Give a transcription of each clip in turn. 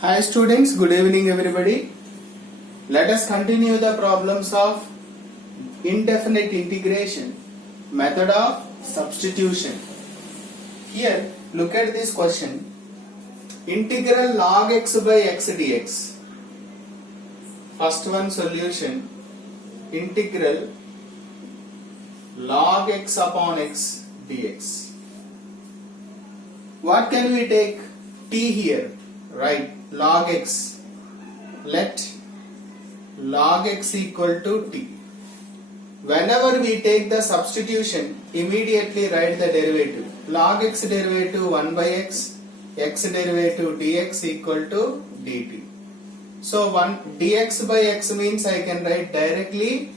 Hi students, good evening everybody. Let us continue the problems of indefinite integration, method of substitution. Here, look at this question. Integral log x by x dx. First one solution. Integral log x upon x dx. What can we take? T here, right? Log x. Let log x equal to t. Whenever we take the substitution, immediately write the derivative. Log x derivative 1 by x derivative dx equal to dt. So 1 dx by x means I can write directly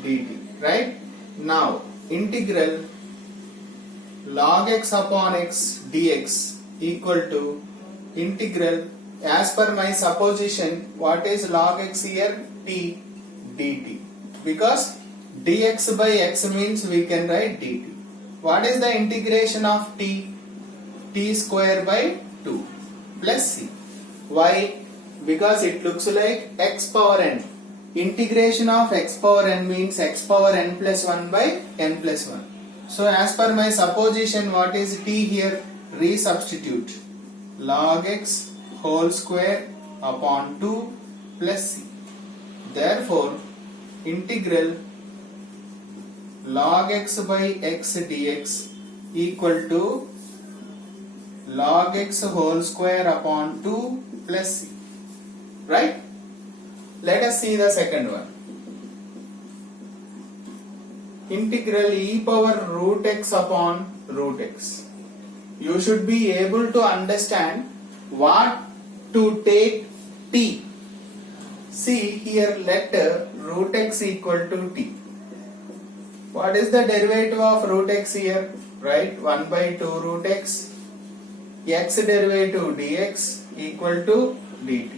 dt, right? Now integral log x upon x dx equal to integral, as per my supposition, what is log x here? T dt. Because dx by x means we can write dt. What is the integration of t? T square by 2 plus c. Why? Because it looks like x power n. Integration of x power n means x power n plus 1 by n plus 1. So as per my supposition, what is t here? Resubstitute. Log x whole square upon 2 plus c. Therefore, integral log x by x dx equal to log x whole square upon 2 plus c. Right? Let us see the second one. Integral e power root x upon root x. You should be able to understand what to take t. See here, let root x equal to t. What is the derivative of root x here? Right, 1 by 2 root x. X derivative dx equal to dt.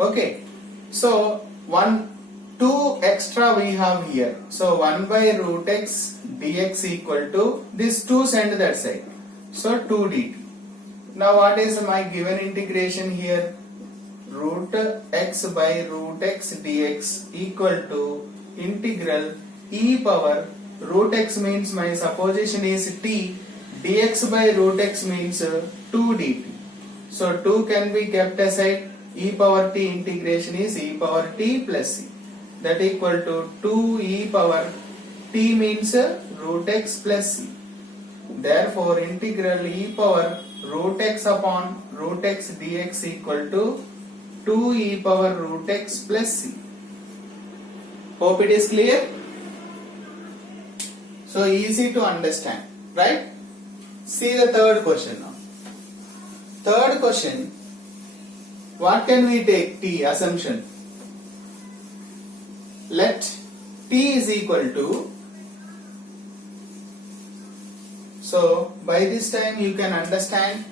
Okay, so 2 extra we have here. So 1 by root x dx equal to this 2 send that side. So 2 dt. Now what is my given integration here? Root x by root x dx equal to integral e power root x means my supposition is t, dx by root x means 2 dt. So 2 can be kept aside, e power t integration is e power t plus c. That equal to 2 e power t means root x plus c. Therefore integral e power root x upon root x dx equal to 2 e power root x plus c. Hope it is clear. So easy to understand, right? See the third question now. Third question, what can we take t assumption? Let t is equal to, so by this time you can understand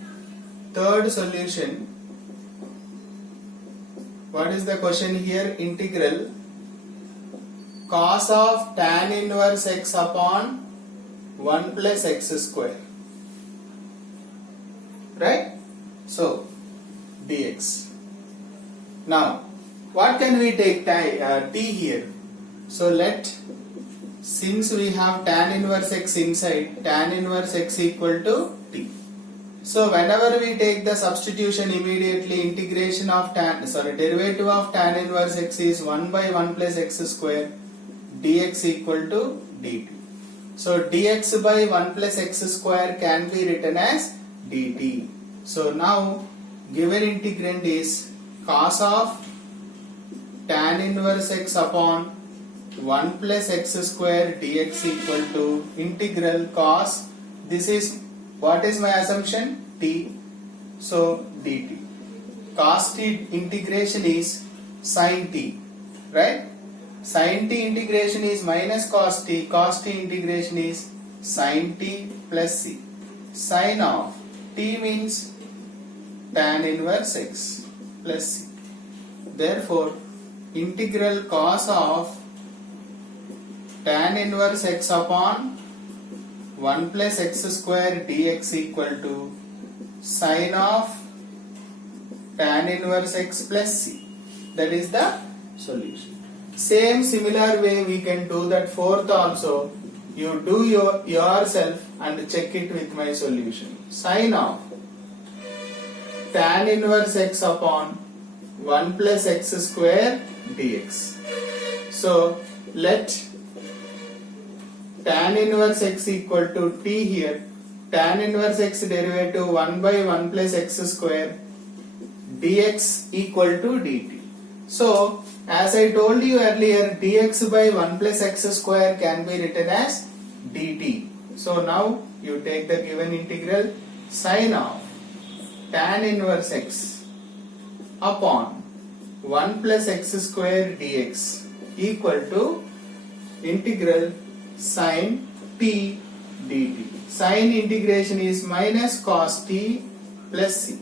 third solution. What is the question here? Integral cos of tan inverse x upon 1 plus x square, right? So dx. Now what can we take t here? So let, since we have tan inverse x inside, tan inverse x equal to t. So whenever we take the substitution, immediately integration of derivative of tan inverse x is 1 by 1 plus x square dx equal to dt. So dx by 1 plus x square can be written as dt. So now given integrand is cos of tan inverse x upon 1 plus x square dx equal to integral cos, this is, what is my assumption? T. So dt. Cos t integration is sin t, right? Sin t integration is minus cos t integration is sin t plus c. Sin of t means tan inverse x plus c. Therefore integral cos of tan inverse x upon 1 plus x square dx equal to sin of tan inverse x plus c. That is the solution. Same similar way we can do that fourth also. You do yourself and check it with my solution. Sin of tan inverse x upon 1 plus x square dx. So let tan inverse x equal to t here. Tan inverse x derivative 1 by 1 plus x square dx equal to dt. So as I told you earlier, dx by 1 plus x square can be written as dt. So now you take the given integral, sin of tan inverse x upon 1 plus x square dx equal to integral sin t dt. Sin integration is minus cos t plus c.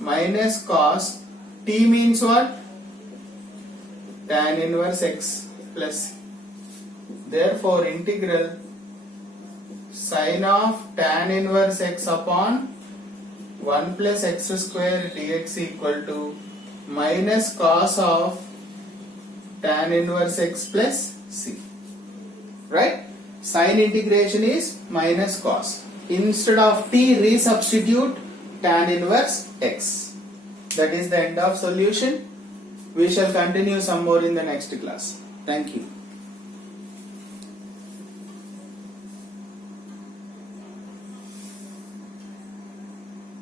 Minus cos t means what? Tan inverse x plus c. Therefore integral sin of tan inverse x upon 1 plus x square dx equal to minus cos of tan inverse x plus c. Right? Sin integration is minus cos. Instead of t, resubstitute tan inverse x. That is the end of solution. We shall continue some more in the next class. Thank you.